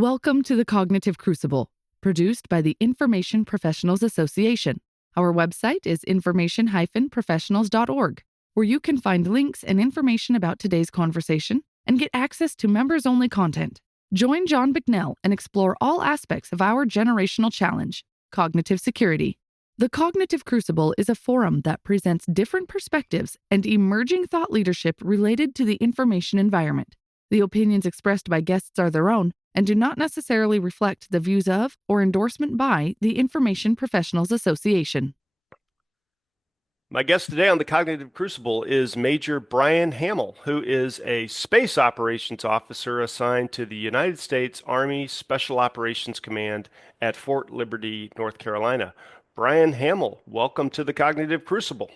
Welcome to the Cognitive Crucible, produced by the Information Professionals Association. Our website is information-professionals.org, where you can find links and information about today's conversation and get access to members-only content. Join John Bicknell and explore all aspects of our generational challenge, cognitive security. The Cognitive Crucible is a forum that presents different perspectives and emerging thought leadership related to the information environment. The opinions expressed by guests are their own and do not necessarily reflect the views of or endorsement by the Information Professionals Association. My guest today on the Cognitive Crucible is Major Brian Hamel, who is a space operations officer assigned to the United States Army Special Operations Command at Fort Liberty, North Carolina. Brian Hamel, welcome to the Cognitive Crucible.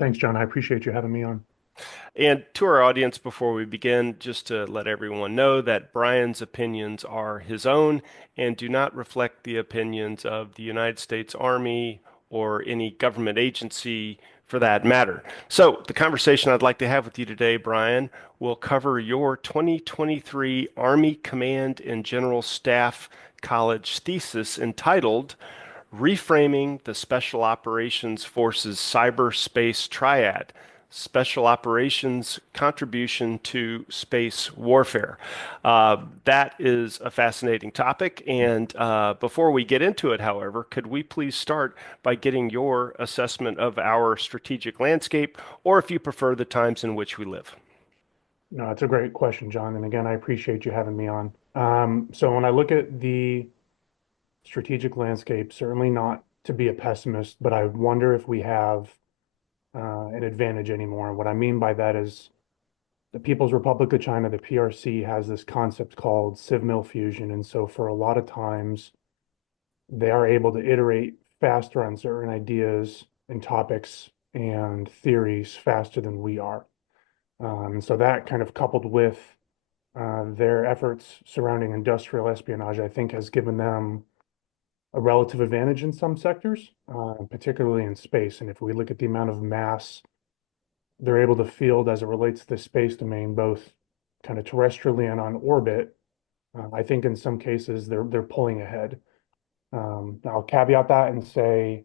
Thanks, John. I appreciate you having me on. And to our audience, before we begin, just to let everyone know that Brian's opinions are his own and do not reflect the opinions of the United States Army or any government agency for that matter. So the conversation I'd like to have with you today, Brian, will cover your 2023 Army Command and General Staff College thesis entitled Reframing the Special Operations Forces Cyberspace Triad, Special Operations Contribution to Space Warfare. That is a fascinating topic. And before we get into it, however, could we please start by getting your assessment of our strategic landscape, or if you prefer, the times in which we live? No, it's a great question, John. And again, I appreciate you having me on. So when I look at the strategic landscape, certainly not to be a pessimist, but I wonder if we have an advantage anymore. And what I mean by that is the People's Republic of China, the PRC, has this concept called civ-mil fusion. And so for a lot of times, they are able to iterate faster on certain ideas and topics and theories faster than we are. So that kind of coupled with their efforts surrounding industrial espionage, I think has given them a relative advantage in some sectors, particularly in space. And if we look at the amount of mass they're able to field as it relates to the space domain, both kind of terrestrially and on orbit, I think in some cases they're pulling ahead. I'll caveat that and say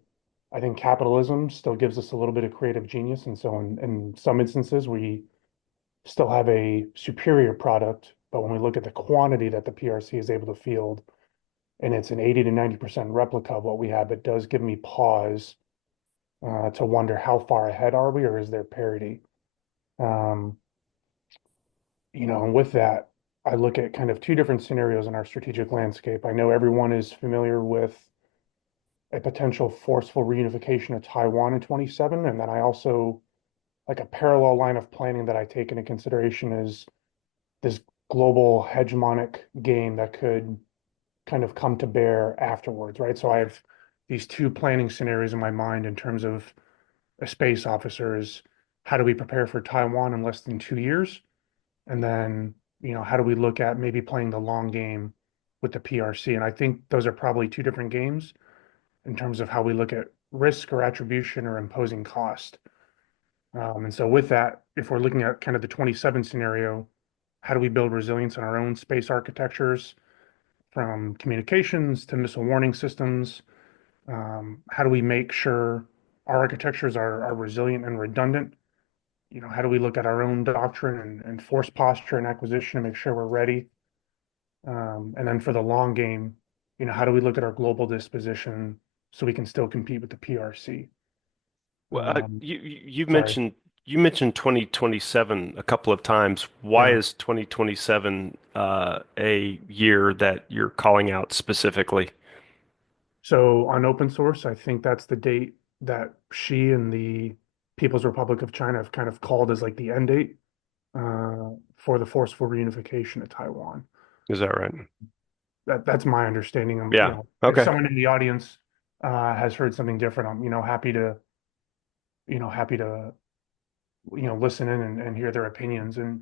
I think capitalism still gives us a little bit of creative genius, and so in some instances we still have a superior product. But when we look at the quantity that the PRC is able to field, and it's an 80 to 90% replica of what we have, it does give me pause to wonder how far ahead are we, or is there parity? And with that, I look at kind of two different scenarios in our strategic landscape. I know everyone is familiar with a potential forceful reunification of Taiwan in 27, and then I also, like a parallel line of planning that I take into consideration is this global hegemonic game that could kind of come to bear afterwards, right? So I have these two planning scenarios in my mind in terms of a space officers. How do we prepare for Taiwan in less than 2 years? And then, how do we look at maybe playing the long game with the PRC? And I think those are probably two different games in terms of how we look at risk or attribution or imposing cost. And so with that, if we're looking at kind of the 27 scenario, how do we build resilience in our own space architectures, from communications to missile warning systems? How do we make sure our architectures are resilient and redundant? How do we look at our own doctrine and force posture and acquisition to make sure we're ready? And then for the long game, how do we look at our global disposition so we can still compete with the PRC? Well, you mentioned 2027 a couple of times. Why is 2027 a year that you're calling out specifically? So on open source, I think that's the date that Xi and the People's Republic of China have kind of called as like the end date for the forceful reunification of Taiwan. Is that right? That's my understanding. Yeah. If someone in the audience has heard something different, I'm happy to listen in and hear their opinions. And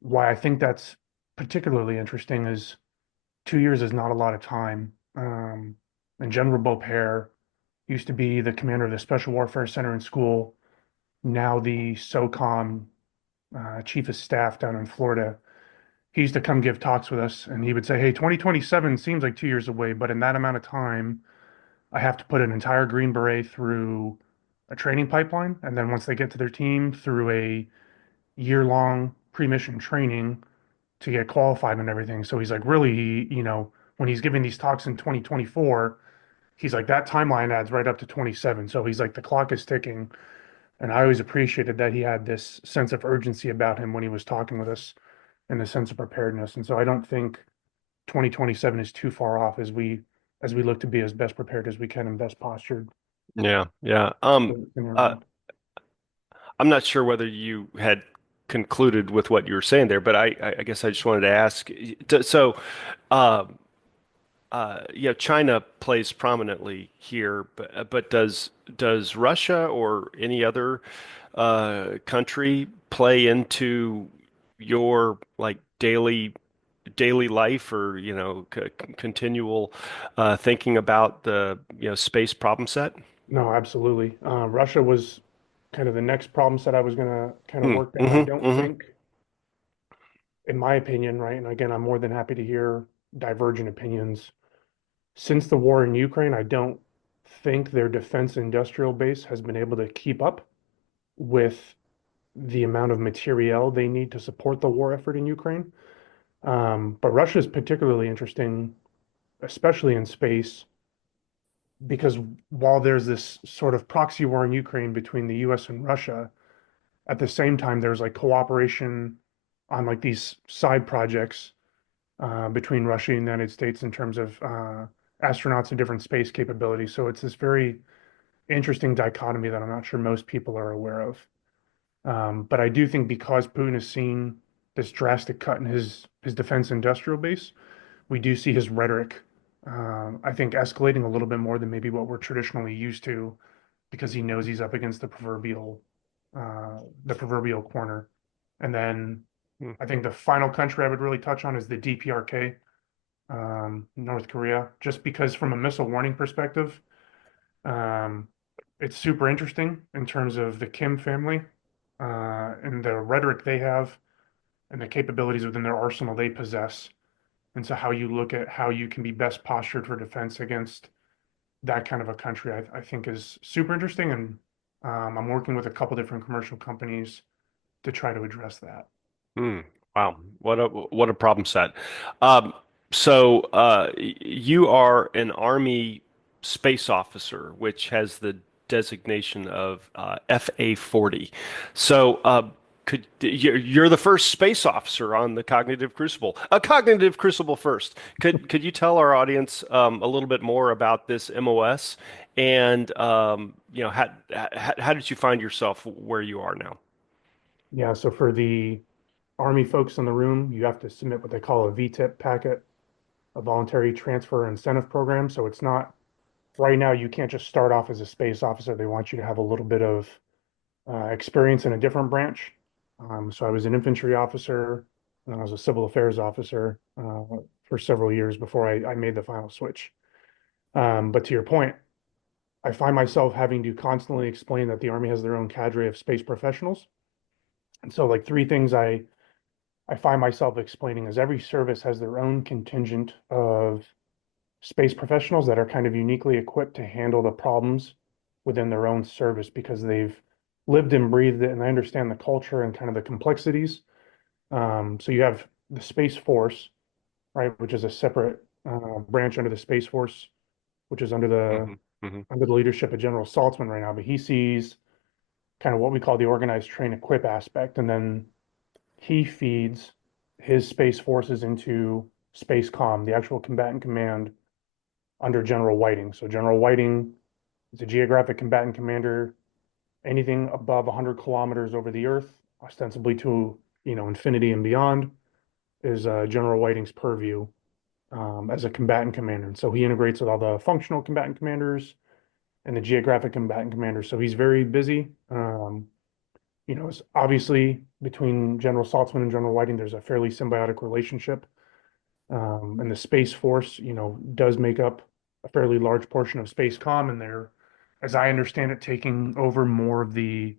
why I think that's particularly interesting is 2 years is not a lot of time. And General Beaupere used to be the commander of the Special Warfare Center in school, now the SOCOM chief of staff down in Florida. he used to come give talks with us, and he would say, "Hey, 2027 seems like 2 years away, but in that amount of time, I have to put an entire Green Beret through a training pipeline, and then once they get to their team, through a year-long pre-mission training to get qualified and everything." So he's like, really, when he's giving these talks in 2024, he's like, that timeline adds right up to 27. So he's like, the clock is ticking. And I always appreciated that he had this sense of urgency about him when he was talking with us and the sense of preparedness. And so I don't think 2027 is too far off as we look to be as best prepared as we can and best postured Yeah, yeah. in our Uh, land. I'm not sure whether you had concluded with what you were saying there, but I guess I just wanted to ask. So, uh, China plays prominently here, but does Russia or any other country play into your like daily life or continual thinking about the space problem set? No, absolutely. Russia was kind of the next problem set I was going to kind of Hmm. work down. I Hmm. don't Hmm. think, in my opinion, right, and again, I'm more than happy to hear divergent opinions. Since the war in Ukraine, I don't think their defense industrial base has been able to keep up with the amount of materiel they need to support the war effort in Ukraine. But Russia is particularly interesting, especially in space, because while there's this sort of proxy war in Ukraine between the US and Russia, at the same time, there's like cooperation on like these side projects between Russia and the United States in terms of astronauts and different space capabilities. So it's this very interesting dichotomy that I'm not sure most people are aware of. But I do think because Putin has seen this drastic cut in his defense industrial base, we do see his rhetoric, I think, escalating a little bit more than maybe what we're traditionally used to, because he knows he's up against the proverbial corner. And then Hmm. I think the final country I would really touch on is the DPRK, North Korea, just because from a missile warning perspective, um, it's super interesting in terms of the Kim family and the rhetoric they have and the capabilities within their arsenal they possess. And so, how you look at how you can be best postured for defense against that kind of a country, I think is super interesting. And I'm working with a couple different commercial companies to try to address that. Hmm. Wow, what a problem set. Um, you are an Army space officer, which has the designation of FA-40. So you're the first space officer on the Cognitive Crucible. A Cognitive Crucible first. Could you tell our audience a little bit more about this MOS and how did you find yourself where you are now? Yeah, so for the Army folks in the room, you have to submit what they call a VTIP packet, a voluntary transfer incentive program. So it's not right now, you can't just start off as a space officer. They want you to have a little bit of experience in a different branch. So I was an infantry officer and I was a civil affairs officer for several years before I made the final switch. But to your point, I find myself having to constantly explain that the Army has their own cadre of space professionals. And so, like, three things I find myself explaining is every service has their own contingent of space professionals that are kind of uniquely equipped to handle the problems within their own service because they've lived and breathed it and they understand the culture and kind of the complexities. So you have the Space Force, right, which is a separate branch under the Space Force, which is Hmm. Hmm. under the leadership of General Saltzman right now. But he sees kind of what we call the organized train equip aspect, and then he feeds his space forces into Space Com, the actual combatant command under General Whiting. So General Whiting is a geographic combatant commander. Anything above 100 kilometers over the Earth, ostensibly to infinity and beyond, is General Whiting's purview as a combatant commander. And so he integrates with all the functional combatant commanders and the geographic combatant commanders. So he's very busy. It's obviously between General Saltzman and General Whiting, there's a fairly symbiotic relationship. And the Space Force, does make up a fairly large portion of Space Com, and they're, as I understand it, taking over more of the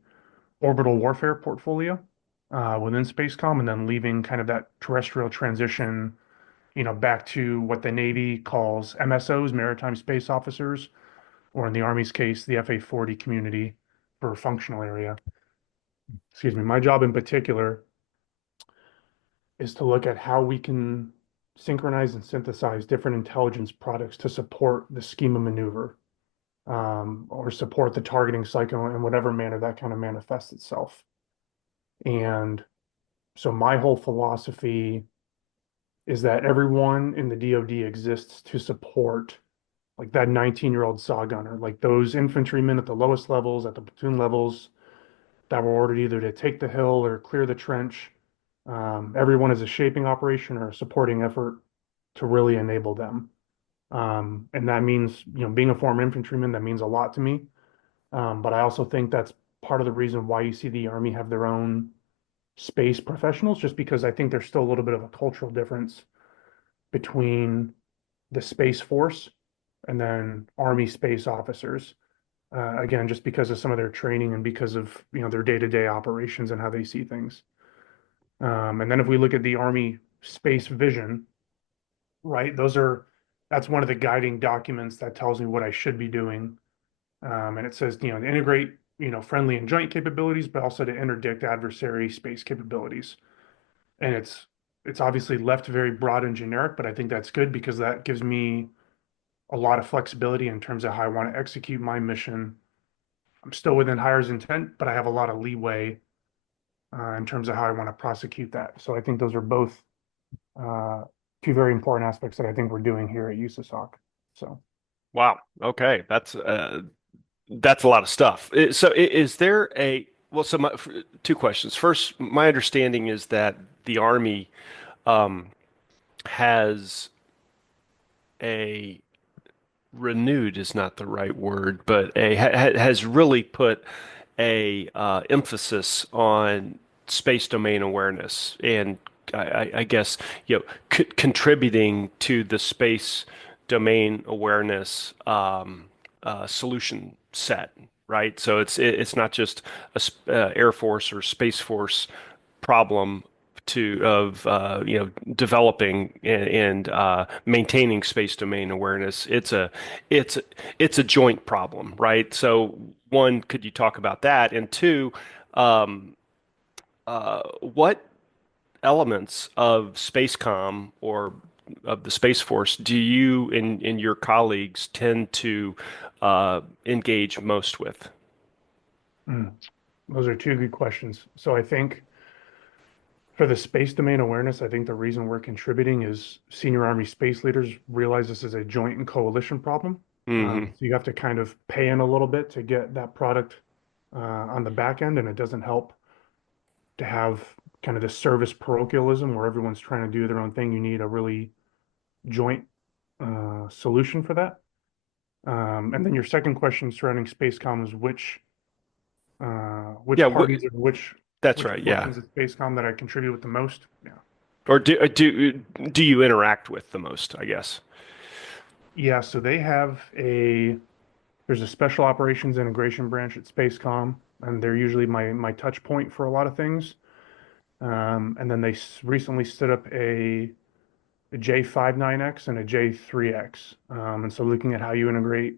orbital warfare portfolio. within Spacecom, and then leaving kind of that terrestrial transition, back to what the Navy calls MSOs, Maritime Space Officers, or in the Army's case, the FA-40 community for functional area. Excuse me. My job in particular is to look at how we can synchronize and synthesize different intelligence products to support the schema maneuver, or support the targeting cycle in whatever manner that kind of manifests itself. And so my whole philosophy is that everyone in the DoD exists to support like that 19-year-old saw gunner, like those infantrymen at the lowest levels, at the platoon levels, that were ordered either to take the hill or clear the trench. Everyone is a shaping operation or a supporting effort to really enable them. And that means, being a former infantryman, that means a lot to me. But I also think that's part of the reason why you see the Army have their own space professionals, just because I think there's still a little bit of a cultural difference between the Space Force and then Army space officers. Again, just because of some of their training and because of, their day-to-day operations and how they see things. And then if we look at the Army space vision, right, that's one of the guiding documents that tells me what I should be doing. And it says, to integrate, friendly and joint capabilities, but also to interdict adversary space capabilities. And it's obviously left very broad and generic, but I think that's good because that gives me a lot of flexibility in terms of how I want to execute my mission. I'm still within hire's intent, but I have a lot of leeway in terms of how I want to prosecute that. So I think those are both uh, two very important aspects that I think we're doing here at USASOC. So. Wow. Okay. That's a lot of stuff. So is there well, two questions. First, my understanding is that the Army um, has a renewed is not the right word, but has really put a emphasis on space domain awareness and I guess contributing to the space domain awareness solution set, right? So it's not just a Air Force or Space Force problem of developing and maintaining space domain awareness. It's it's a joint problem, right? So one, could you talk about that? And two, um, what elements of Spacecom or of the Space Force do you and your colleagues tend to engage most with? Mm, those are two good questions. So I think for the space domain awareness, I think the reason we're contributing is senior Army space leaders realize this is a joint and coalition problem. Hmm. So you have to kind of pay in a little bit to get that product on the back end, and it doesn't help to have kind of the service parochialism where everyone's trying to do their own thing. You need a really joint solution for that. And then your second question surrounding Spacecom is which Yeah, parties or that's which right. Yeah. portions of Spacecom that I contribute with the most. Yeah. Or do you interact with the most, I guess? Yeah, so there's a special operations integration branch at Spacecom, and they're usually my touch point for a lot of things. And then they recently stood up a J59X and a J3X. And so looking at how you integrate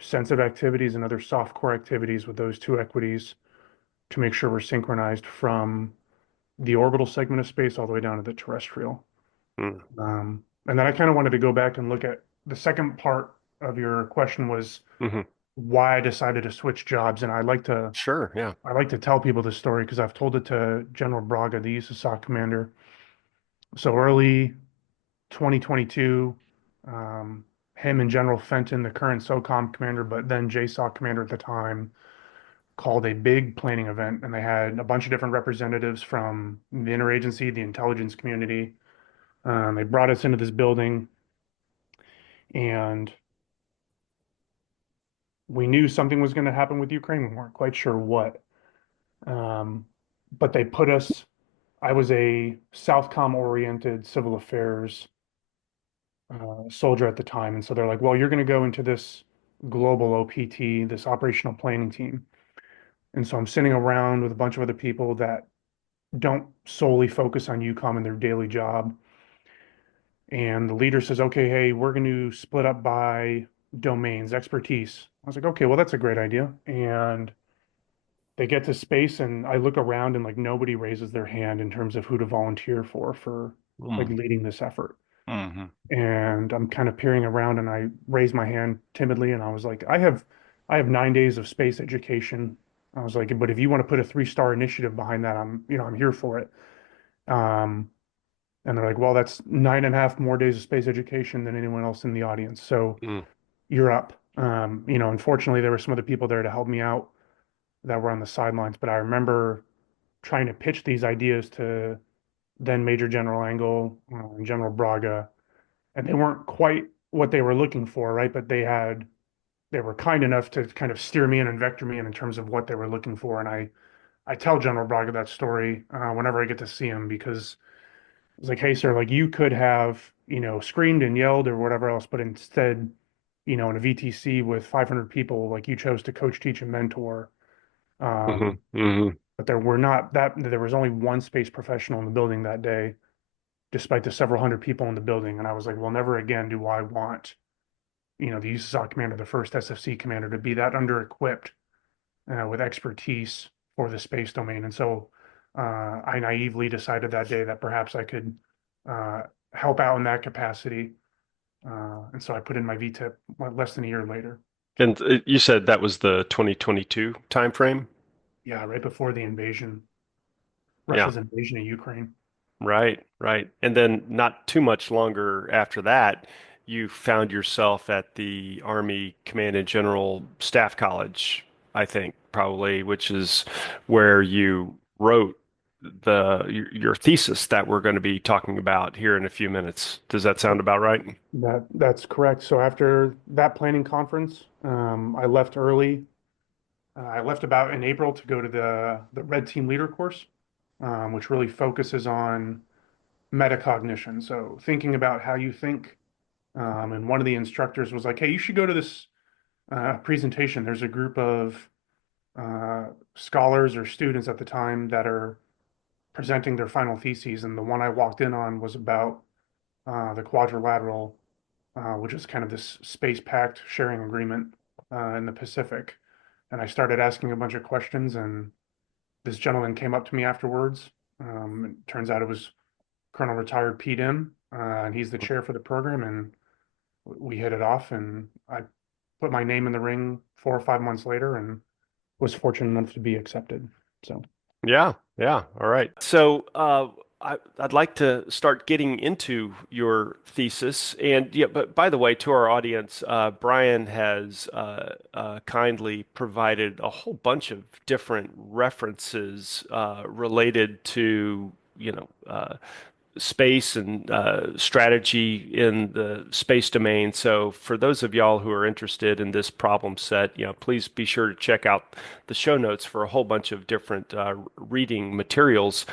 sensitive activities and other soft core activities with those two equities to make sure we're synchronized from the orbital segment of space all the way down to the terrestrial. Mm. And then I kind of wanted to go back and look at the second part of your question was Hmm. why I decided to switch jobs. And Sure. Yeah. I like to tell people this story because I've told it to General Braga, the USASOC commander. So early 2022, him and General Fenton, the current SOCOM commander, but then JSOC commander at the time, called a big planning event, and they had a bunch of different representatives from the interagency, the intelligence community. They brought us into this building, and we knew something was going to happen with Ukraine. We weren't quite sure what. Um, but they put us, I was a Southcom oriented civil affairs soldier at the time. And so they're like, well, you're going to go into this global OPT, this operational planning team. And so I'm sitting around with a bunch of other people that don't solely focus on UCOM and their daily job. And the leader says, okay, hey, we're going to split up by domains, expertise. I was like, okay, well, that's a great idea. And they get to space, and I look around, and like nobody raises their hand in terms of who to volunteer for like Mm. leading this effort. Hmm. And I'm kind of peering around, and I raise my hand timidly, and I was like, I have 9 days of space education. I was like, but if you want to put a 3-star initiative behind that, I'm here for it. Um, and they're like, well, that's 9.5 more days of space education than anyone else in the audience. So Mm. you're up. Unfortunately, there were some other people there to help me out that were on the sidelines, but I remember trying to pitch these ideas to then Major General Engel and General Braga, and they weren't quite what they were looking for, right? But they were kind enough to kind of steer me in and vector me in terms of what they were looking for. And I tell General Braga that story whenever I get to see him, because it's like, hey, sir, like you could have, screamed and yelled or whatever else, but instead, in a VTC with 500 people, like you chose to coach, teach, and mentor. Hmm. Um, Hmm. but there was only one space professional in the building that day, despite the several hundred people in the building. And I was like, well, never again do I want, the USASOC commander, the first SFC commander, to be that under equipped with expertise for the space domain. And so I naively decided that day that perhaps I could uh, help out in that capacity. And so I put in my VTIP less than a year later. And you said that was the 2022 timeframe? Yeah, right before the invasion, Yeah. Russia's invasion of Ukraine. Right, right. And then not too much longer after that, you found yourself at the Army Command and General Staff College, I think, probably, which is where you wrote your thesis that we're going to be talking about here in a few minutes. Does that sound about right? That's correct. So after that planning conference, I left early. I left about in April to go to the Red Team Leader course, which really focuses on metacognition. So thinking about how you think. And one of the instructors was like, "Hey, you should go to this presentation. There's a group of uh, scholars or students at the time that are presenting their final theses." And the one I walked in on was about the quadrilateral, which is kind of this space pact sharing agreement in the Pacific. And I started asking a bunch of questions, and this gentleman came up to me afterwards. It turns out it was Colonel retired Pete M, and he's the chair for the program. And we hit it off, and I put my name in the ring 4 or 5 months later, and was fortunate enough to be accepted. So, Yeah, yeah. All right. So I'd like to start getting into your thesis. And yeah, but by the way, to our audience, Brian has kindly provided a whole bunch of different references related to, space and strategy in the space domain. So for those of y'all who are interested in this problem set, please be sure to check out the show notes for a whole bunch of different reading materials,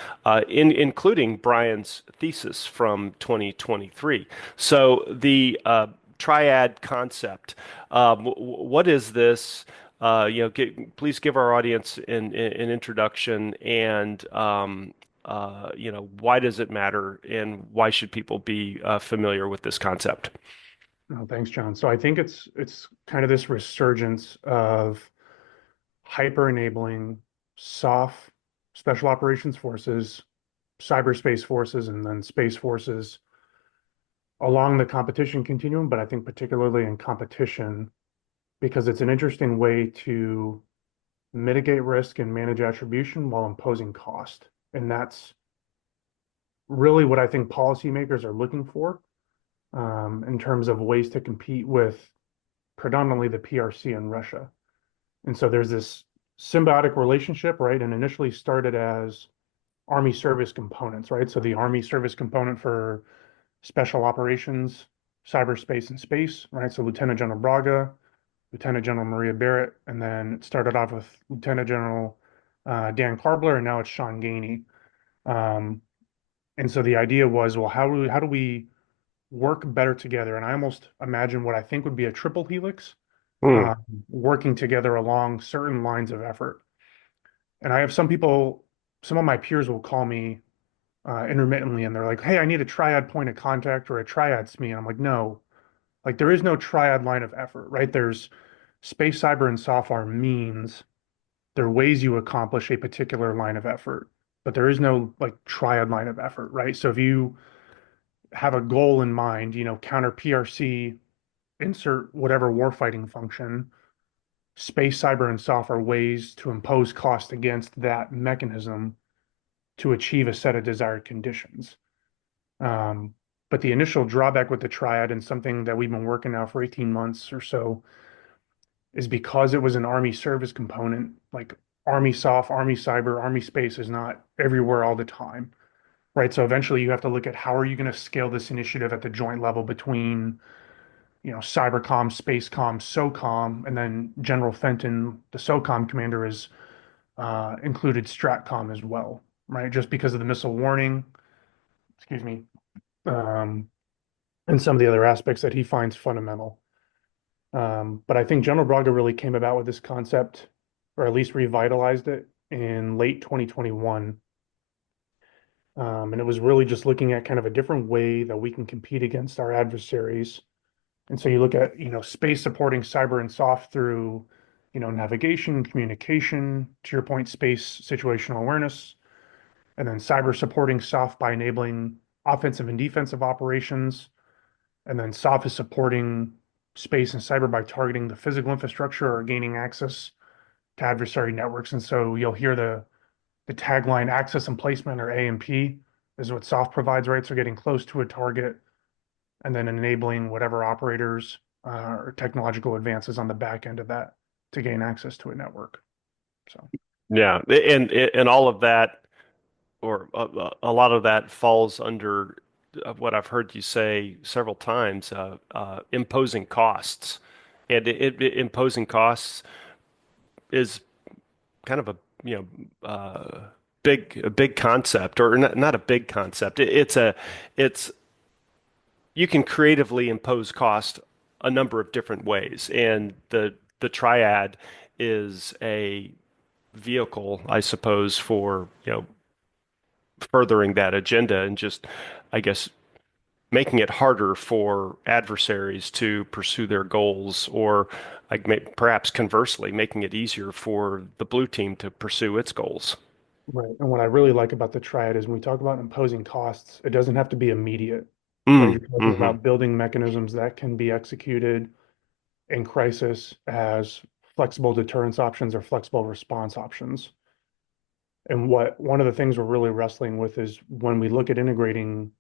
including Brian's thesis from 2023. So the triad concept, what is this? Please give our audience an introduction and why does it matter and why should people be familiar with this concept? no, thanks, John. So I think it's kind of this resurgence of hyper enabling soft special operations forces, cyberspace forces, and then space forces along the competition continuum, but I think particularly in competition because it's an interesting way to mitigate risk and manage attribution while imposing cost. And that's really what I think policymakers are looking for in terms of ways to compete with predominantly the PRC in Russia. And so there's this symbiotic relationship, right? And initially started as Army service components, right? So the Army service component for special operations, cyberspace, and space, right? So Lieutenant General Braga, Lieutenant General Maria Barrett, and then it started off with Lieutenant General Dan Karbler, and now it's Sean Gainey. Um, and so the idea was, well, how do we work better together? And I almost imagine what I think would be a triple helix, Hmm. um, working together along certain lines of effort. And I have some people some of my peers will call me intermittently and they're like, hey, I need a triad point of contact or a triad SME. And I'm like, no, like there is no triad line of effort, right? There's space, cyber, and software means there are ways you accomplish a particular line of effort, but there is no like triad line of effort, right? So if you have a goal in mind, counter PRC, insert whatever warfighting function, space, cyber, and software ways to impose cost against that mechanism to achieve a set of desired conditions. Um, but the initial drawback with the triad and something that we've been working now for 18 months or so is because it was an Army service component, like Army soft, Army cyber, Army space is not everywhere all the time, right? So eventually you have to look at how are you going to scale this initiative at the joint level between, Cybercom, Spacecom, SOCOM, and then General Fenton, the SOCOM commander, is included STRATCOM as well, right? Just because of the missile warning, excuse me, um, and some of the other aspects that he finds fundamental. But I think General Braga really came about with this concept, or at least revitalized it in late 2021. And it was really just looking at kind of a different way that we can compete against our adversaries. And so you look at, space supporting cyber and soft through, navigation, communication, to your point, space situational awareness, and then cyber supporting soft by enabling offensive and defensive operations. And then soft is supporting space and cyber by targeting the physical infrastructure or gaining access to adversary networks. And so you'll hear the tagline access and placement, or A&P, is what soft provides, right? So getting close to a target and then enabling whatever operators or technological advances on the back end of that to gain access to a network. So Yeah, and all of that, or a lot of that, falls under what I've heard you say several times, imposing costs. And imposing costs is kind of a big concept, or not a big concept. It's you can creatively impose cost a number of different ways, and the triad is a vehicle, I suppose, for furthering that agenda, and just, I guess, making it harder for adversaries to pursue their goals, or like perhaps conversely, making it easier for the blue team to pursue its goals. right. And what I really like about the triad is when we talk about imposing costs, it doesn't have to be immediate, right? Mm, You're talking hmm. about building mechanisms that can be executed in crisis as flexible deterrence options or flexible response options. And what one of the things we're really wrestling with is when we look at integrating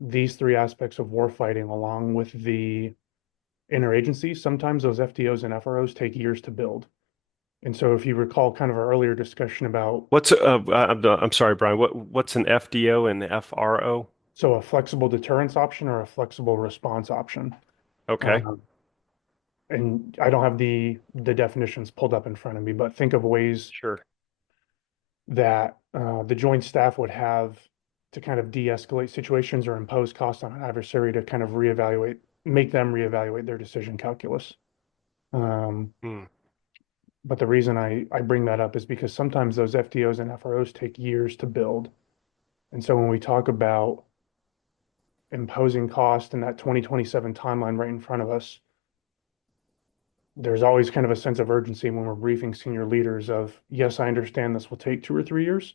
these three aspects of warfighting along with the interagency, sometimes those FTOs and FROs take years to build. And so if you recall kind of our earlier discussion about, I'm sorry, Brian. What's an FDO and FRO? so a flexible deterrence option or a flexible response option. Okay, Um, and I don't have the definitions pulled up in front of me, but think of ways sure. that the joint staff would have to kind of de-escalate situations or impose cost on an adversary to kind of reevaluate, make them reevaluate their decision calculus. Um, Mm. but the reason I bring that up is because sometimes those FDOs and FROs take years to build. And so when we talk about imposing cost and that 2027 timeline right in front of us, there's always kind of a sense of urgency when we're briefing senior leaders of, yes, I understand this will take 2 or 3 years,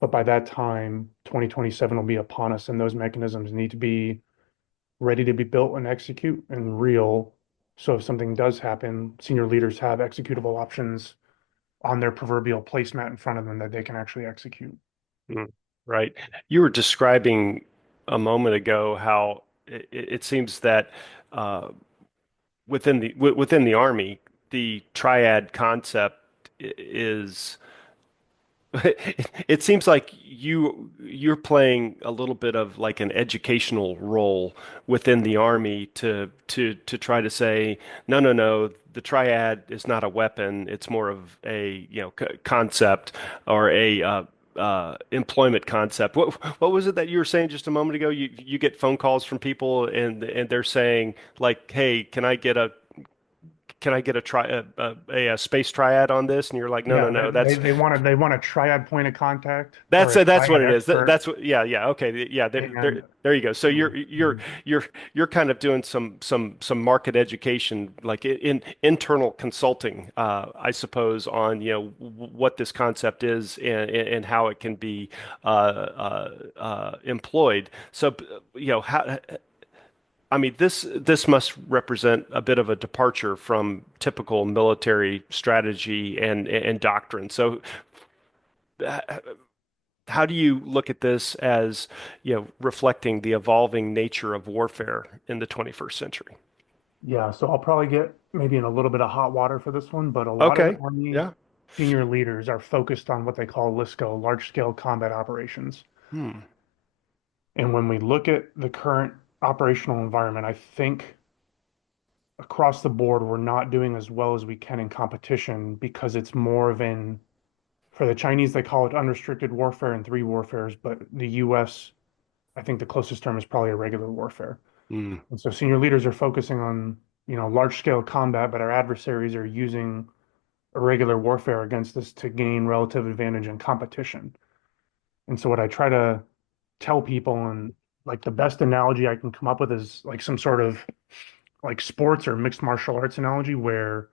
but by that time, 2027 will be upon us, and those mechanisms need to be ready to be built and execute and real. So if something does happen, senior leaders have executable options on their proverbial placemat in front of them that they can actually execute. Mm. Right. You were describing a moment ago how it seems that uh, within the Army, the triad concept is it seems like you're playing a little bit of like an educational role within the Army to try to say, no, no, no, the triad is not a weapon. It's more of a concept, or a employment concept. What was it that you were saying just a moment ago? You get phone calls from people, and they're saying like, hey, can I get a space triad on this? And you're like, no, no, Yeah, no, they want a triad point of contact or that's a that's what triad it is. expert. That's what. Yeah, yeah. Okay. Yeah. And There you go. So mm, mm, you're kind of doing some market education, like in internal consulting, I suppose, on what this concept is and how it can be employed. So how. I mean, this must represent a bit of a departure from typical military strategy and doctrine. So, uh, how do you look at this as, reflecting the evolving nature of warfare in the 21st century? yeah, so I'll probably get maybe in a little bit of hot water for this one, but a lot of Okay. Army Yeah. senior leaders are focused on what they call LISCO, large scale combat operations. Hmm. And when we look at the current operational environment, I think across the board, we're not doing as well as we can in competition because it's more of an, for the Chinese, they call it unrestricted warfare and three warfares, but the US, I think the closest term is probably a regular warfare. Hmm. And so senior leaders are focusing on, large scale combat, but our adversaries are using irregular warfare against us to gain relative advantage in competition. And so what I try to tell people, and like the best analogy I can come up with is like some sort of like sports or mixed martial arts analogy where,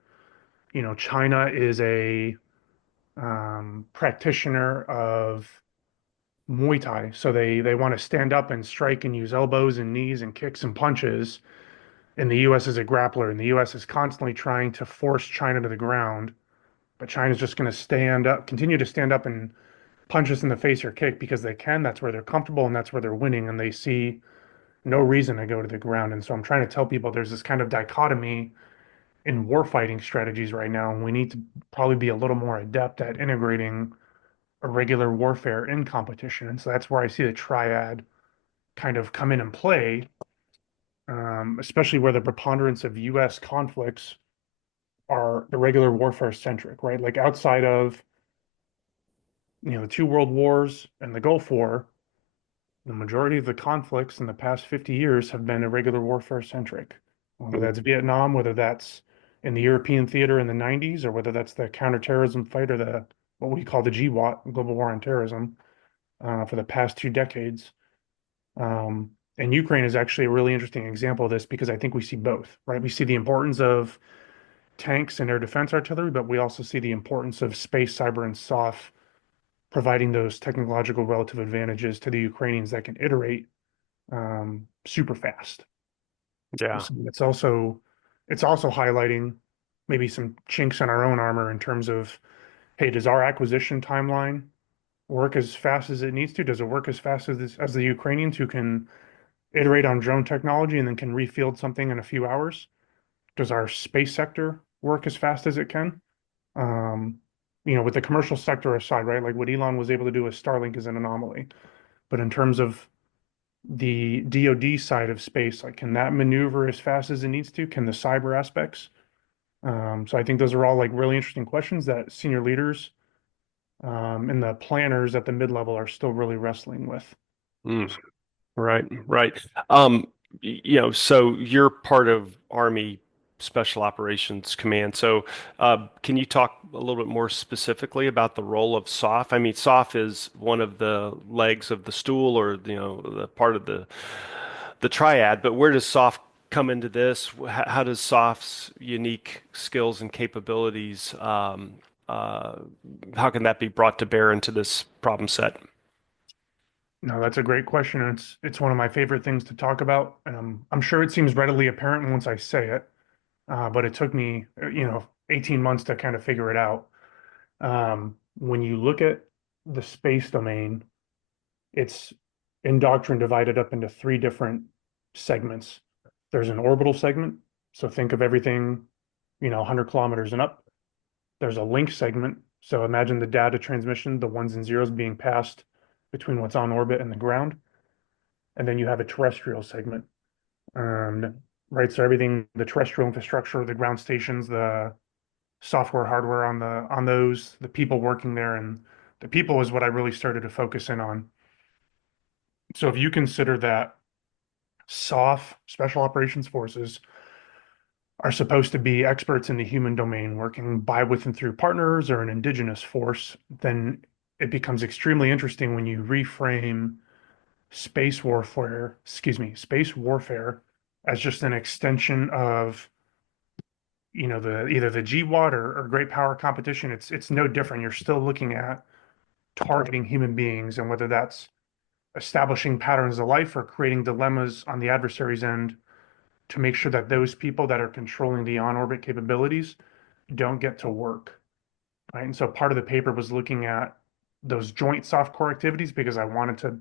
China is a practitioner of Muay Thai. So they want to stand up and strike and use elbows and knees and kicks and punches. And the US is a grappler, and the US is constantly trying to force China to the ground. But China's just going to stand up, continue to stand up and punch us in the face or kick because they can. That's where they're comfortable and that's where they're winning. And they see no reason to go to the ground. And so I'm trying to tell people there's this kind of dichotomy in warfighting strategies right now. And we need to probably be a little more adept at integrating irregular warfare in competition. And so that's where I see the triad kind of come in and play, especially where the preponderance of US conflicts are irregular warfare centric, right? Like outside of, the two world wars and the Gulf War, the majority of the conflicts in the past 50 years have been irregular warfare centric, whether that's Vietnam, whether that's in the European theater in the 90s, or whether that's the counterterrorism fight or the what we call the GWAT, Global War on Terrorism, for the past 2 decades. And Ukraine is actually a really interesting example of this because I think we see both, right? We see the importance of tanks and air defense artillery, but we also see the importance of space, cyber, and SOF providing those technological relative advantages to the Ukrainians that can iterate super fast. Yeah. So it's also highlighting maybe some chinks in our own armor in terms of, hey, does our acquisition timeline work as fast as it needs to? Does it work as fast as the Ukrainians who can iterate on drone technology and then can refield something in a few hours? Does our space sector work as fast as it can? Um, with the commercial sector aside, right? Like what Elon was able to do with Starlink is an anomaly. But in terms of the DoD side of space, like can that maneuver as fast as it needs to? Can the cyber aspects? So I think those are all like really interesting questions that senior leaders and the planners at the mid level are still really wrestling with. Mm. Right, right. So you're part of Army Special Operations Command. So, can you talk a little bit more specifically about the role of SOF? I mean, SOF is one of the legs of the stool, or the part of the triad. But where does SOF come into this? How does SOF's unique skills and capabilities, uh, how can that be brought to bear into this problem set? No, that's a great question. And it's one of my favorite things to talk about. And I'm sure it seems readily apparent once I say it, but it took me, 18 months to kind of figure it out. When you look at the space domain, it's in doctrine divided up into three different segments. There's an orbital segment. So think of everything, 100 kilometers and up. There's a link segment. So imagine the data transmission, the ones and zeros being passed between what's on orbit and the ground. And then you have a terrestrial segment. Um, right. So everything, the terrestrial infrastructure, the ground stations, the software, hardware on those, the people working there, and the people is what I really started to focus in on. So if you consider that SOF, Special Operations Forces, are supposed to be experts in the human domain, working by, with, and through partners or an indigenous force, then it becomes extremely interesting when you reframe space warfare as just an extension of, the either the GWAT or great power competition. It's no different. You're still looking at targeting human beings, and whether that's establishing patterns of life or creating dilemmas on the adversary's end to make sure that those people that are controlling the on-orbit capabilities don't get to work, right? And so part of the paper was looking at those joint soft core activities because I wanted to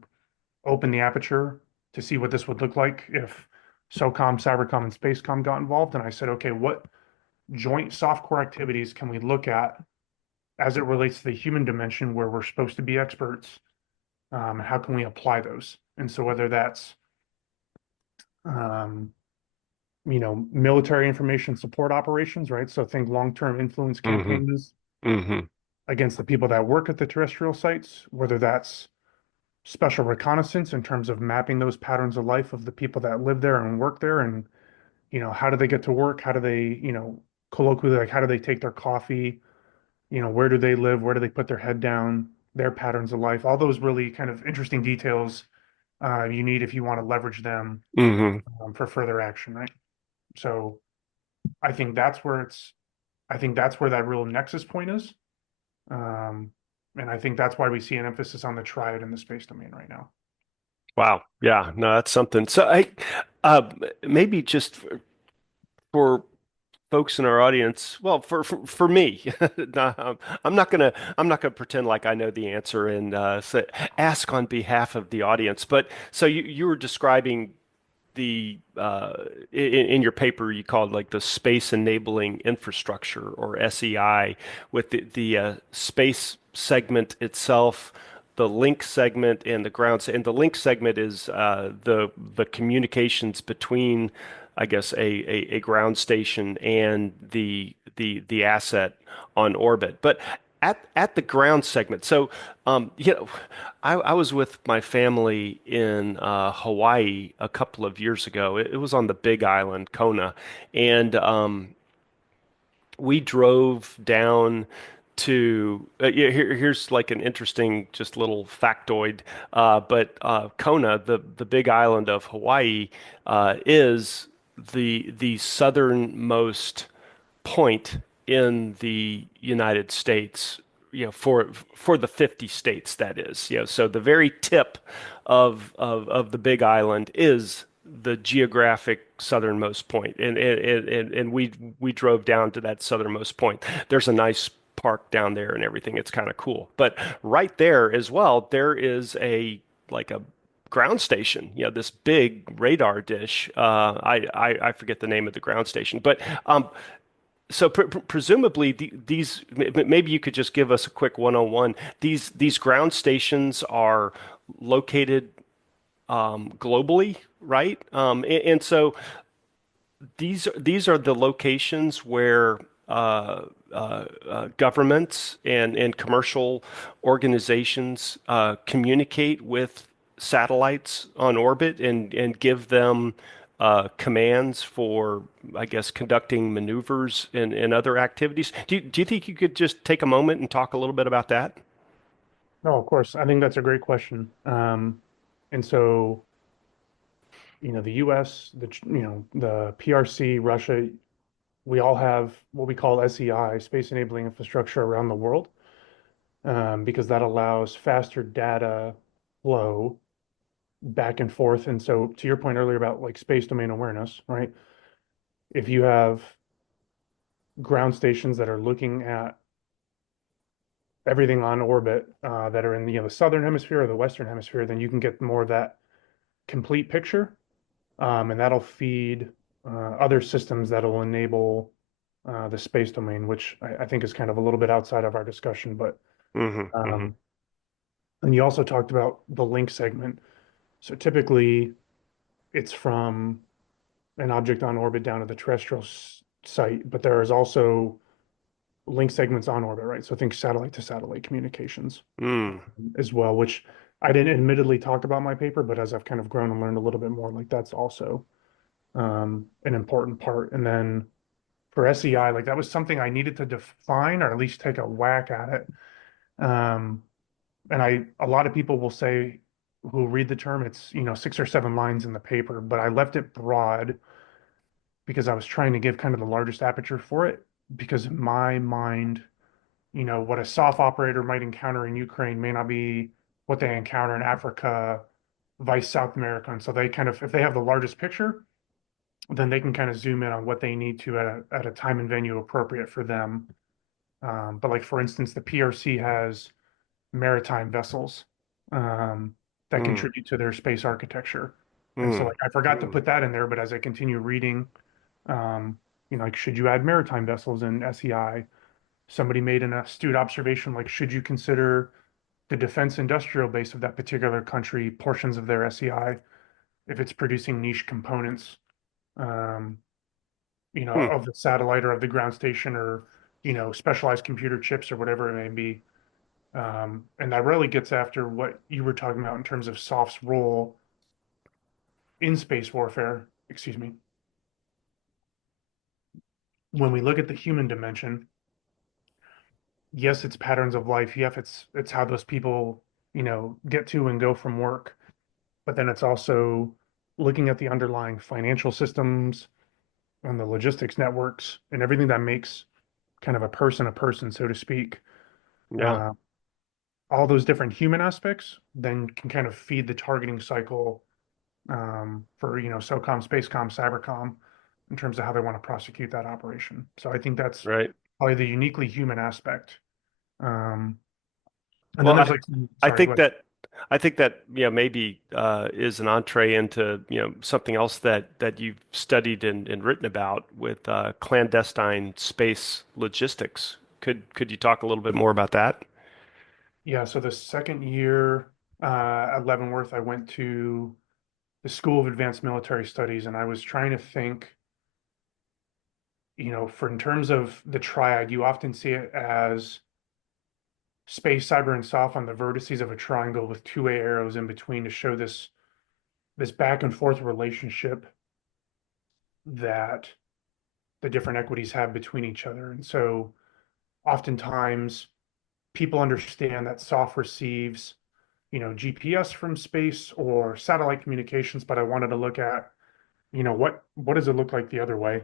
open the aperture to see what this would look like if SOCOM, Cybercom, and Spacecom got involved. And I said, okay, what joint soft core activities can we look at as it relates to the human dimension where we're supposed to be experts? How can we apply those? And so whether that's um, military information support operations, right? So think long-term influence Mm-hmm. campaigns Mm-hmm. against the people that work at the terrestrial sites, whether that's special reconnaissance in terms of mapping those patterns of life of the people that live there and work there, and how do they get to work? How do they, colloquially, like how do they take their coffee? Where do they live? Where do they put their head down? Their patterns of life, all those really kind of interesting details you need if you want to leverage them Mm-hmm. for further action, right? So I think that's where it's, I think that's where that real nexus point is. Um, and I think that's why we see an emphasis on the triad in the space domain right now. Wow. Yeah. No, that's something. So uh, maybe just for folks in our audience, well, for me, no, I'm not gonna pretend like I know the answer and ask on behalf of the audience. But so you were describing the in your paper you called like the space enabling infrastructure or SEI with the space segment itself, the link segment and the ground and the link segment is the communications between I guess a ground station and the asset on orbit. But at the ground segment, so I was with my family in Hawaii a couple of years ago. It was on the Big Island, Kona, and we drove down to here's like an interesting just little factoid. But Kona, the Big Island of Hawaii, is the southernmost point in the United States, for the 50 states, that is. So the very tip of the Big Island is the geographic southernmost point. And we drove down to that southernmost point. There's a nice park down there and everything. It's kind of cool. But right there as well, there is a ground station, this big radar dish. I forget the name of the ground station, but so presumably these maybe you could just give us a quick 101. These ground stations are located globally, right? And so these are the locations where governments and commercial organizations communicate with satellites on orbit and give them commands for, I guess, conducting maneuvers and other activities. Do you think you could just take a moment and talk a little bit about that? No, of course. I think that's a great question. And so, the US, the PRC, Russia, we all have what we call SEI, space enabling infrastructure around the world, because that allows faster data flow back and forth. And so, to your point earlier about like space domain awareness, right? If you have ground stations that are looking at everything on orbit that are in the southern hemisphere or the western hemisphere, then you can get more of that complete picture, and that'll feed other systems that'll enable the space domain, which I think is kind of a little bit outside of our discussion. But Hmm. Hmm. um, and you also talked about the link segment. So typically, it's from an object on orbit down to the terrestrial site, but there is also link segments on orbit, right? So think satellite to satellite communications Mm. as well, which I didn't admittedly talk about in my paper, but as I've kind of grown and learned a little bit more, like that's also an important part. And then for SEI, like that was something I needed to define or at least take a whack at it. Um, and a lot of people will say who read the term, it's, 6 or 7 lines in the paper, but I left it broad because I was trying to give kind of the largest aperture for it. Because in my mind, what a soft operator might encounter in Ukraine may not be what they encounter in Africa, vice South America. And so they kind of, if they have the largest picture, then they can kind of zoom in on what they need to at a time and venue appropriate for them. But like for instance, the PRC has maritime vessels that Mm, contribute to their space architecture. And so mm, like I forgot to put that in there, but as I continue reading, um, like should you add maritime vessels in SEI? Somebody made an astute observation, like should you consider the defense industrial base of that particular country portions of their SEI if it's producing niche components, um, mm. of the satellite or of the ground station or, specialized computer chips or whatever it may be. And that really gets after what you were talking about in terms of soft's role in space warfare. Excuse me. When we look at the human dimension, yes, it's patterns of life. Yes, it's how those people, get to and go from work. But then it's also looking at the underlying financial systems and the logistics networks and everything that makes kind of a person, so to speak. Yeah, Uh, all those different human aspects then can kind of feed the targeting cycle for SOCOM, SpaceCom, Cybercom in terms of how they want to prosecute that operation. So I think that's right. probably the uniquely human aspect. Um, and then Well, there's like, I sorry, go think ahead. that maybe is an entree into something else that you've studied and written about with clandestine space logistics. Could you talk a little bit more about that? Yeah, so the second year at Leavenworth, I went to the School of Advanced Military Studies, and I was trying to think, for in terms of the triad, you often see it as space, cyber, and soft on the vertices of a triangle with two arrows in between to show this back and forth relationship that the different equities have between each other. And so oftentimes people understand that soft receives, GPS from space or satellite communications, but I wanted to look at, what does it look like the other way?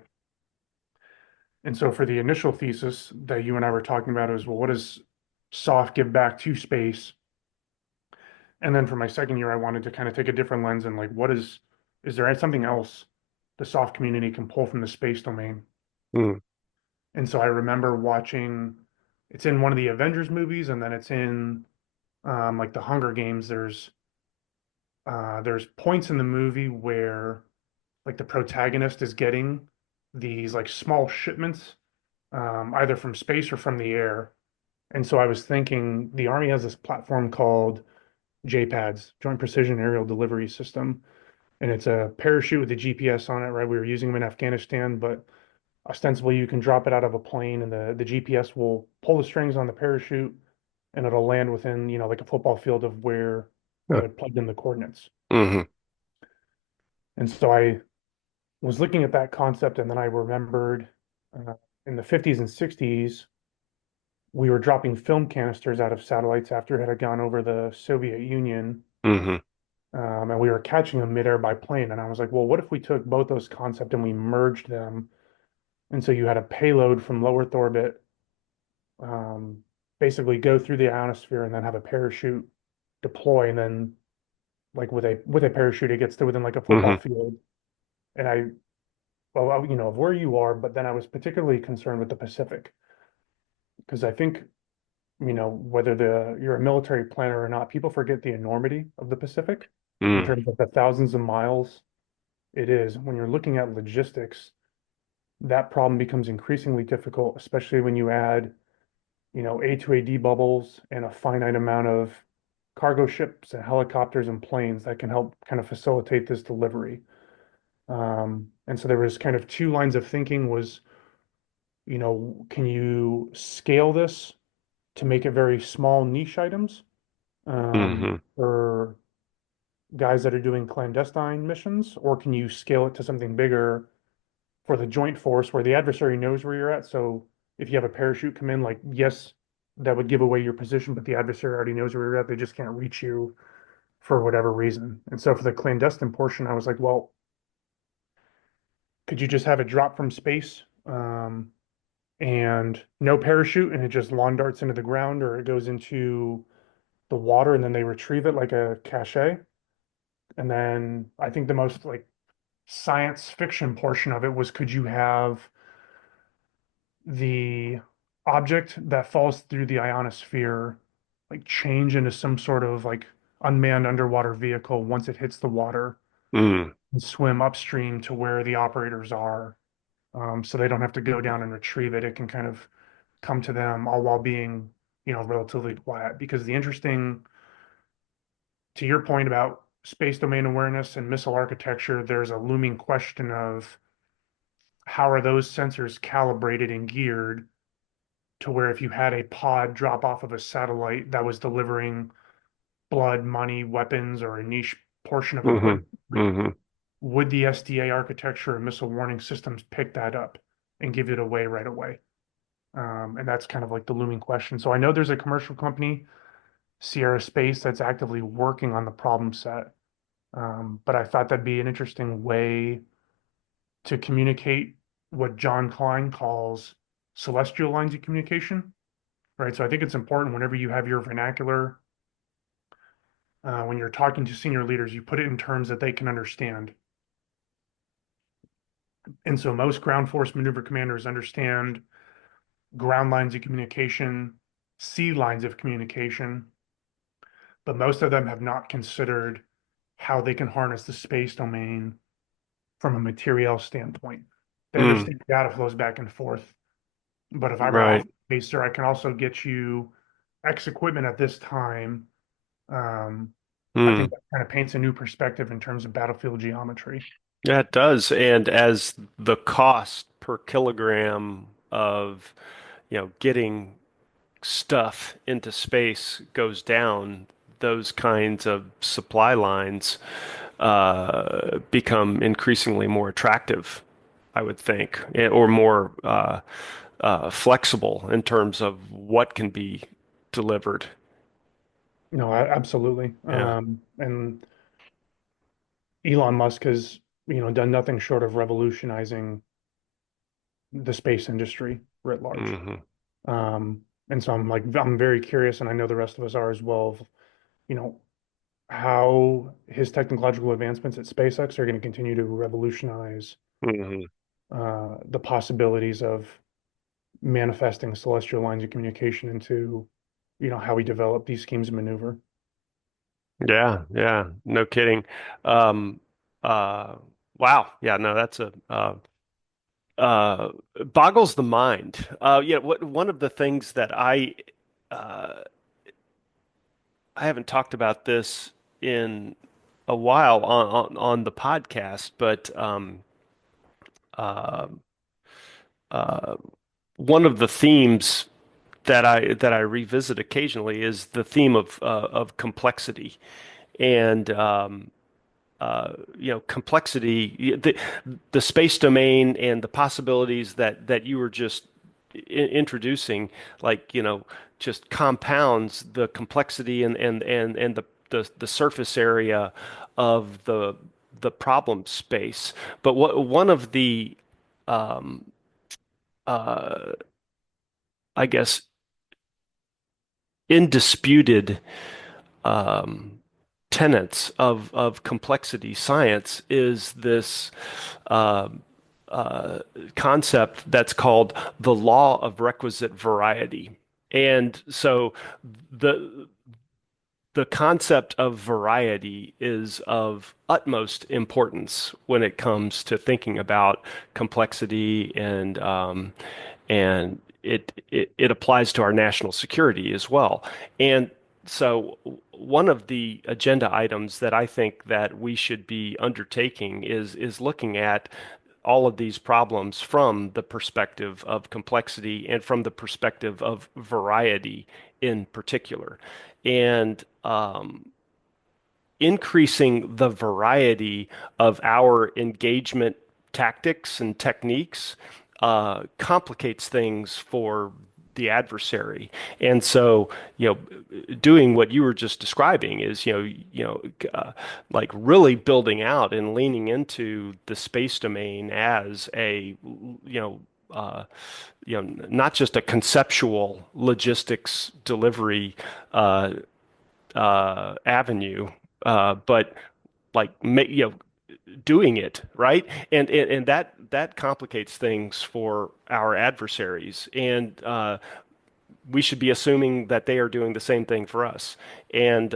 And so for the initial thesis that you and I were talking about is, well, what does soft give back to space? And then for my second year, I wanted to kind of take a different lens and like, is there something else the soft community can pull from the space domain? Mm, And so I remember watching, it's in one of the Avengers movies, and then it's in like the Hunger Games. There's points in the movie where like the protagonist is getting these like small shipments, either from space or from the air. And so I was thinking the Army has this platform called JPADS, Joint Precision Aerial Delivery System. And it's a parachute with a GPS on it, right? We were using them in Afghanistan, but ostensibly you can drop it out of a plane and the GPS will pull the strings on the parachute and it'll land within, like a football field of where you yeah. had plugged in the coordinates. Hmm. And so I was looking at that concept and then I remembered uh, in the 50s and 60s, we were dropping film canisters out of satellites after it had gone over the Soviet Union. Hmm. And we were catching them midair by plane. And I was like, well, what if we took both those concepts and we merged them? And so you had a payload from low Earth orbit, um, basically go through the ionosphere and then have a parachute deploy. And then like with a parachute, it gets to within like a football Hmm. field. And well, of where you are, but then I was particularly concerned with the Pacific because I think, whether you're a military planner or not, people forget the enormity of the Pacific in Mm, terms of the thousands of miles it is. When you're looking at logistics, that problem becomes increasingly difficult, especially when you add, A2AD bubbles and a finite amount of cargo ships and helicopters and planes that can help kind of facilitate this delivery. And so there was kind of two lines of thinking was, can you scale this to make it very small niche items hmm. for guys that are doing clandestine missions, or can you scale it to something bigger for the joint force where the adversary knows where you're at. So if you have a parachute come in, like, yes, that would give away your position, but the adversary already knows where you're at. They just can't reach you for whatever reason. And so for the clandestine portion, I was like, well, could you just have it drop from space and no parachute and it just lawn darts into the ground or it goes into the water and then they retrieve it like a cachet? And then I think the most like science fiction portion of it was could you have the object that falls through the ionosphere like change into some sort of like unmanned underwater vehicle once it hits the water Mm. and swim upstream to where the operators are, so they don't have to go down and retrieve it. It can kind of come to them all while being, relatively quiet. Because the interesting, to your point about space domain awareness and missile architecture, there's a looming question of how are those sensors calibrated and geared to where if you had a pod drop off of a satellite that was delivering blood, money, weapons, or a niche portion of Hmm. equipment, Hmm. would the SDA architecture and missile warning systems pick that up and give it away right away? And that's kind of like the looming question. So I know there's a commercial company, Sierra Space, that's actively working on the problem set. But I thought that'd be an interesting way to communicate what John Klein calls celestial lines of communication, right? So I think it's important whenever you have your vernacular, when you're talking to senior leaders, you put it in terms that they can understand. And so most ground force maneuver commanders understand ground lines of communication, sea lines of communication, but most of them have not considered how they can harness the space domain from a material standpoint. They Mm. understand data flows back and forth, but if I were off Right. base, sir, I can also get you X equipment at this time. Um, I think Mm. that kind of paints a new perspective in terms of battlefield geometry. Yeah, it does. And as the cost per kilogram of, getting stuff into space goes down, those kinds of supply lines become increasingly more attractive, I would think, or more flexible in terms of what can be delivered. No, absolutely. Yeah. And Elon Musk has, done nothing short of revolutionizing the space industry writ large. Hmm. Um, and so I'm very curious, and I know the rest of us are as well, of, you know, how his technological advancements at SpaceX are going to continue to revolutionize Hmm. the possibilities of manifesting celestial lines of communication into, how we develop these schemes of maneuver. Yeah, yeah, no kidding. Um, uh, wow. Yeah, no, that's a uh, boggles the mind. Yeah, one of the things that uh, I haven't talked about this in a while on the podcast, but uh, uh, one of the themes that I revisit occasionally is the theme of complexity and complexity, the space domain and the possibilities that you were just introducing, like, just compounds the complexity and the surface area of the problem space. But one of the um, uh, I guess indisputed um, tenets of complexity science is this uh, uh, concept that's called the law of requisite variety. And so the the concept of variety is of utmost importance when it comes to thinking about complexity and it applies to our national security as well. And so one of the agenda items that I think that we should be undertaking is looking at all of these problems from the perspective of complexity and from the perspective of variety in particular. And increasing the variety of our engagement tactics and techniques complicates things for the adversary. And so, doing what you were just describing is, like really building out and leaning into the space domain as a, not just a conceptual logistics delivery avenue, but like doing it right, and that complicates things for our adversaries, and we should be assuming that they are doing the same thing for us. And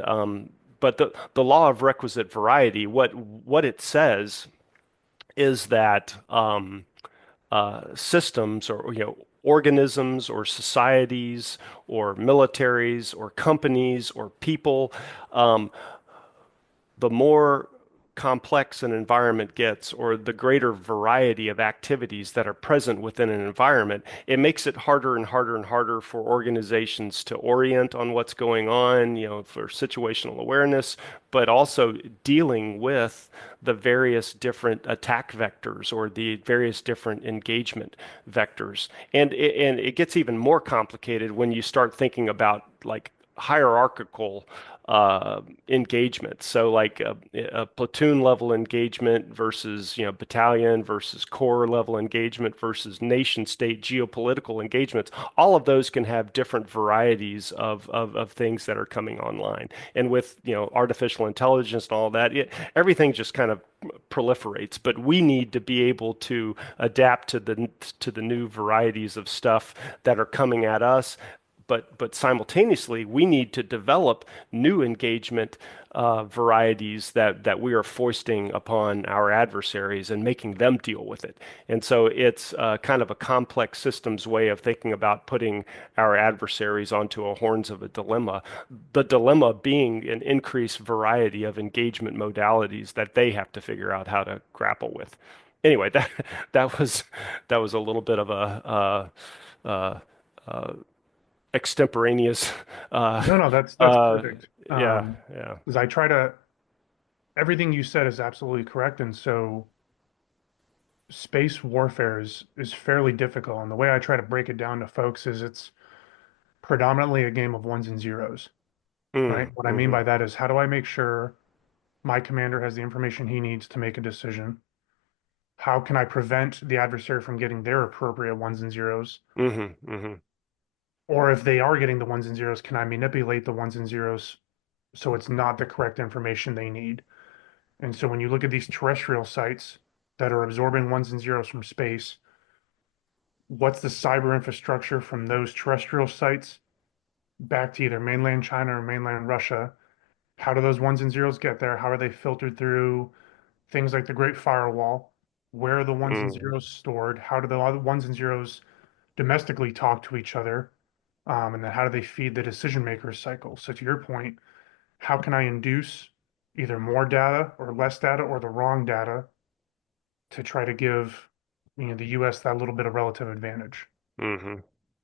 but the law of requisite variety, what it says is that systems or organisms or societies or militaries or companies or people, um, the more complex an environment gets, or the greater variety of activities that are present within an environment, it makes it harder and harder and harder for organizations to orient on what's going on, for situational awareness, but also dealing with the various different attack vectors or the various different engagement vectors. And it gets even more complicated when you start thinking about like hierarchical engagement. So like a platoon level engagement versus battalion versus corps level engagement versus nation state geopolitical engagements. All of those can have different varieties of things that are coming online. And with artificial intelligence and all that, everything just kind of proliferates. But we need to be able to adapt to the new varieties of stuff that are coming at us, but simultaneously, we need to develop new engagement varieties that we are foisting upon our adversaries and making them deal with it. And so it's kind of a complex systems way of thinking about putting our adversaries onto a horns of a dilemma. The dilemma being an increased variety of engagement modalities that they have to figure out how to grapple with. Anyway, that was a little bit of a extemporaneous. No, no, that's Uh, perfect. yeah, yeah. Because I try to, everything you said is absolutely correct. And so space warfare is fairly difficult. And the way I try to break it down to folks is it's predominantly a game of ones and zeros, right? What I mean Mm-hmm, by that is how do I make sure my commander has the information he needs to make a decision? How can I prevent the adversary from getting their appropriate ones and zeros? mm-hmm, mm-hmm, Or if they are getting the ones and zeros, can I manipulate the ones and zeros so it's not the correct information they need? And so when you look at these terrestrial sites that are absorbing ones and zeros from space, what's the cyber infrastructure from those terrestrial sites back to either mainland China or mainland Russia? How do those ones and zeros get there? How are they filtered through things like the Great Firewall? Where are the ones and mm-hmm, zeros stored? How do the ones and zeros domestically talk to each other? And then how do they feed the decision makers cycle? So to your point, how can I induce either more data or less data or the wrong data to try to give the US that little bit of relative advantage? mm-hmm.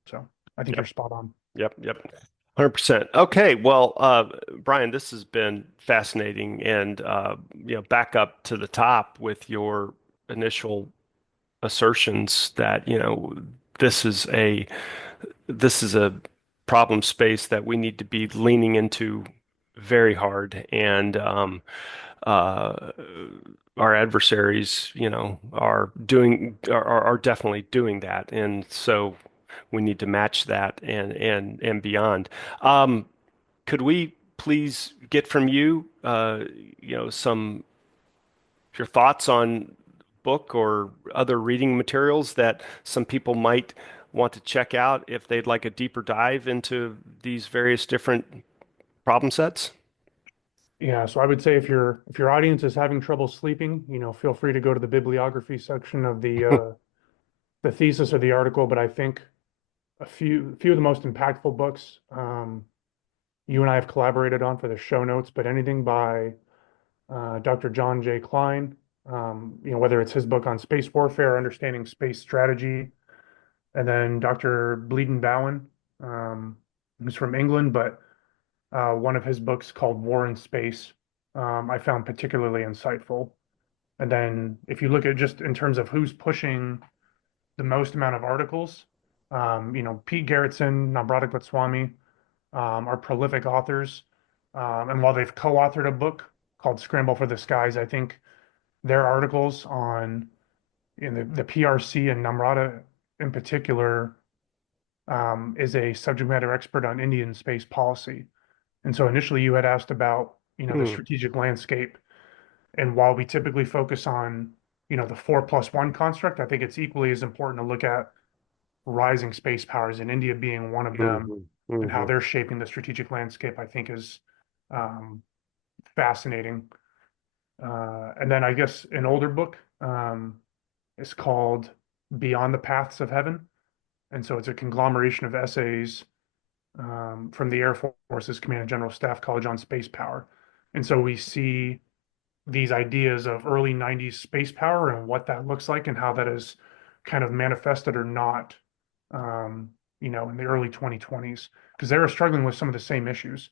So I think you're Yep, spot on. yep. 100%. Okay, well, Brian, this has been fascinating, and back up to the top with your initial assertions that this is a this is a problem space that we need to be leaning into very hard, and uh, our adversaries, are definitely doing that, and so we need to match that and beyond. Um, could we please get from you, some your thoughts on book or other reading materials that some people might want to check out if they'd like a deeper dive into these various different problem sets? Yeah, so I would say if your audience is having trouble sleeping, feel free to go to the bibliography section of the thesis or the article. But I think a few of the most impactful books you and I have collaborated on for the show notes, but anything by Dr. John J. Klein, whether it's his book on space warfare, understanding space strategy, and then Dr. Bleeden Bowen, who's from England, but one of his books called War in Space, I found particularly insightful. And then if you look at just in terms of who's pushing the most amount of articles, Pete Gerritsen, Namrata Goswami are prolific authors. And while they've co-authored a book called Scramble for the Skies, I think their articles on the PRC and Namrata in particular is a subject matter expert on Indian space policy. And so initially you had asked about, the Hmm. strategic landscape. And while we typically focus on, the 4+1 construct, I think it's equally as important to look at rising space powers and India being one of them Hmm. and how Hmm. they're shaping the strategic landscape, I think is um, fascinating. And then I guess an older book is called Beyond the Paths of Heaven. And so it's a conglomeration of essays from the Air Force's Command and General Staff College on space power. And so we see these ideas of early 90s space power and what that looks like and how that is kind of manifested or not, in the early 2020s, because they were struggling with some of the same issues.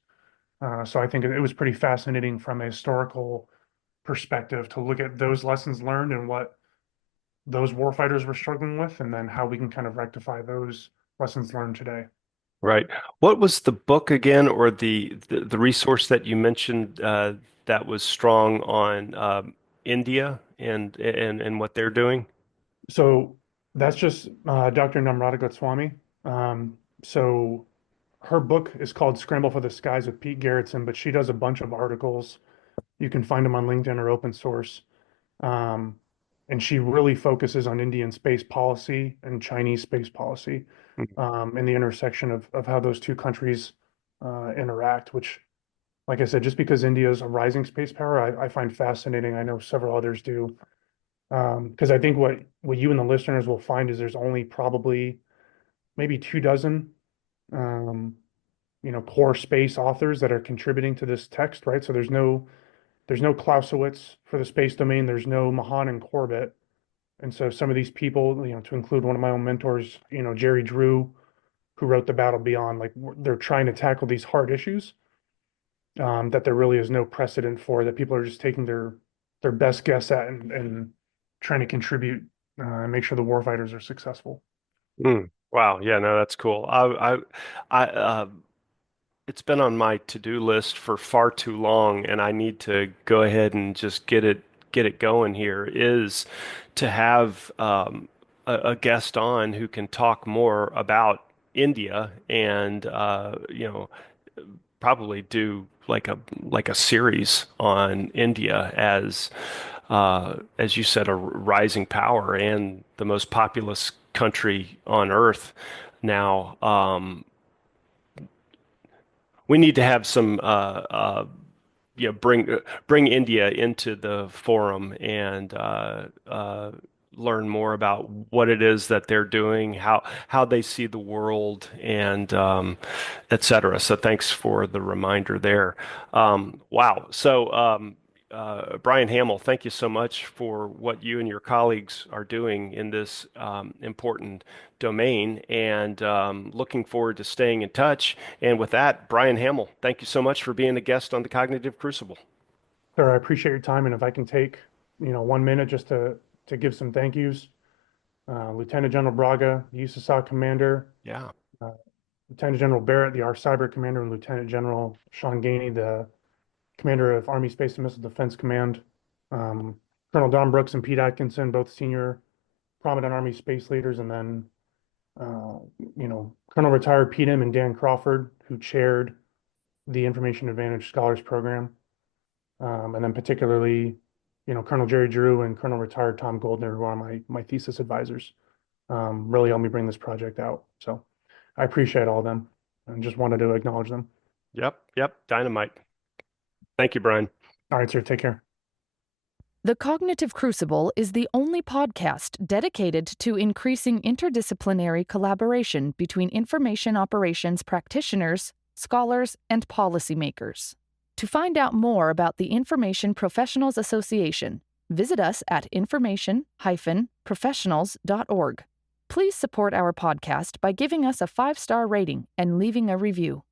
So I think it was pretty fascinating from a historical perspective to look at those lessons learned and what those warfighters were struggling with, and then how we can kind of rectify those lessons learned today. Right. What was the book again, or the resource that you mentioned that was strong on India and what they're doing? So that's just Dr. Namrata Goswami. So her book is called Scramble for the Skies with Pete Gerritsen, but she does a bunch of articles. You can find them on LinkedIn or open source. Um, and she really focuses on Indian space policy and Chinese space policy, and the intersection of how those two countries interact, which, like I said, just because India is a rising space power, I find fascinating. I know several others do. Because I think what you and the listeners will find is there's only probably maybe 2 dozen, um, core space authors that are contributing to this text, right? So there's no Clausewitz for the space domain. There's no Mahan and Corbett. And so some of these people, to include one of my own mentors, Jerry Drew, who wrote The Battle Beyond, like they're trying to tackle these hard issues that there really is no precedent for, that people are just taking their best guess at and trying to contribute and make sure the warfighters are successful. Mm. Wow. Yeah, no, that's cool. It's been on my to-do list for far too long, and I need to go ahead and just get it going here, is to have a guest on who can talk more about India and probably do like a series on India as you said, a rising power and the most populous country on earth now. We need to have some bring India into the forum and learn more about what it is that they're doing, how they see the world, and et cetera. So thanks for the reminder there. Wow. So Brian Hamel, thank you so much for what you and your colleagues are doing in this important domain, and looking forward to staying in touch. And with that, Brian Hamel, thank you so much for being a guest on the Cognitive Crucible. Sir, I appreciate your time, and if I can take 1 minute just to give some thank yous. Lieutenant General Braga, the USASOC commander, Yeah. uh, Lieutenant General Barrett, the R Cyber commander, and Lieutenant General Sean Gainey, the commander of Army Space and Missile Defense Command. Um, Colonel Don Brooks and Pete Atkinson, both senior prominent Army space leaders, and then uh, Colonel retired Pete M. and Dan Crawford, who chaired the Information Advantage Scholars Program, and then particularly, Colonel Jerry Drew and Colonel retired Tom Goldner, who are my thesis advisors, really helped me bring this project out. So I appreciate all of them and just wanted to acknowledge them. Yep. Yep. Dynamite. Thank you, Brian. All right, sir. Take care. The Cognitive Crucible is the only podcast dedicated to increasing interdisciplinary collaboration between information operations practitioners, scholars, and policymakers. To find out more about the Information Professionals Association, visit us at information-professionals.org. Please support our podcast by giving us a 5-star rating and leaving a review.